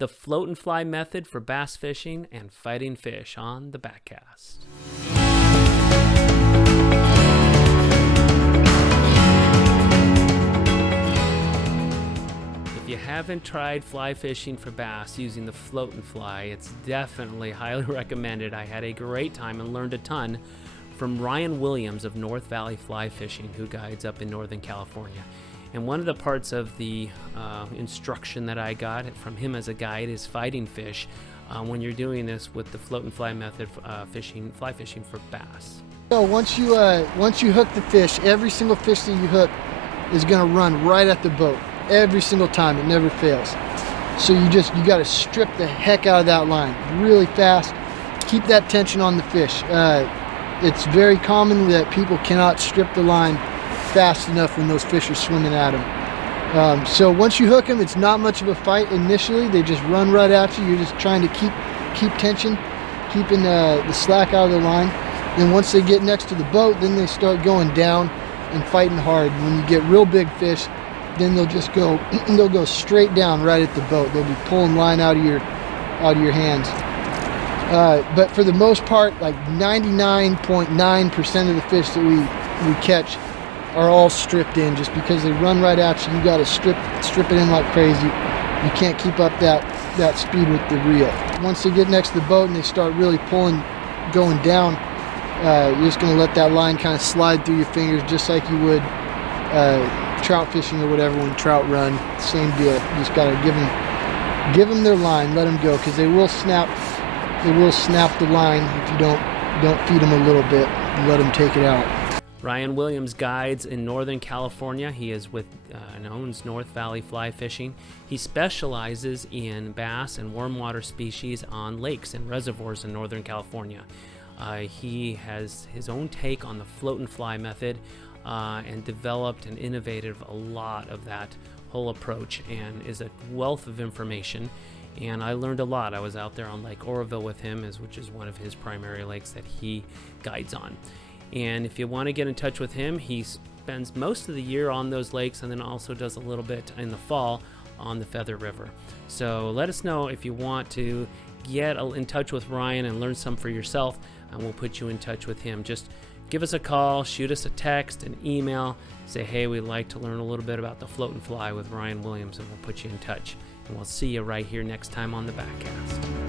the float and fly method for bass fishing and fighting fish on the Backcast. If you haven't tried fly fishing for bass using the float and fly, it's definitely highly recommended. I had a great time and learned a ton from Ryan Williams of North Valley Fly Fishing, who guides up in Northern California. And one of the parts of the instruction that I got from him as a guide is fighting fish when you're doing this with the float and fly method, fly fishing for bass. So once you hook the fish, every single fish that you hook is going to run right at the boat. Every single time, it never fails. So you got to strip the heck out of that line really fast. Keep that tension on the fish. It's very common that people cannot strip the line fast enough when those fish are swimming at them. So once you hook them, it's not much of a fight initially. They just run right at you. You're just trying to keep tension, keeping the slack out of the line. Then once they get next to the boat, then they start going down and fighting hard. When you get real big fish, then they'll go straight down right at the boat. They'll be pulling line out of your hands. But for the most part, like 99.9% of the fish that we catch are all stripped in, just because they run right at you. You got to strip it in like crazy. You can't keep up that speed with the reel. Once they get next to the boat and they start really pulling, going down, you're just going to let that line kind of slide through your fingers, just like you would trout fishing or whatever. When trout run, same deal. You just got to give them their line, let them go, because they will snap the line if you don't feed them a little bit and let them take it out. Ryan Williams guides in Northern California. He is with and owns North Valley Fly Fishing. He specializes in bass and warm water species on lakes and reservoirs in Northern California. He has his own take on the float and fly method and developed and innovated a lot of that whole approach, and is a wealth of information. And I learned a lot. I was out there on Lake Oroville with him, which is one of his primary lakes that he guides on. And if you want to get in touch with him, he spends most of the year on those lakes and then also does a little bit in the fall on the Feather River. So let us know if you want to get in touch with Ryan and learn some for yourself, and we'll put you in touch with him. Just give us a call, shoot us a text, an email, say, hey, we'd like to learn a little bit about the float and fly with Ryan Williams, and we'll put you in touch. And we'll see you right here next time on the Backcast.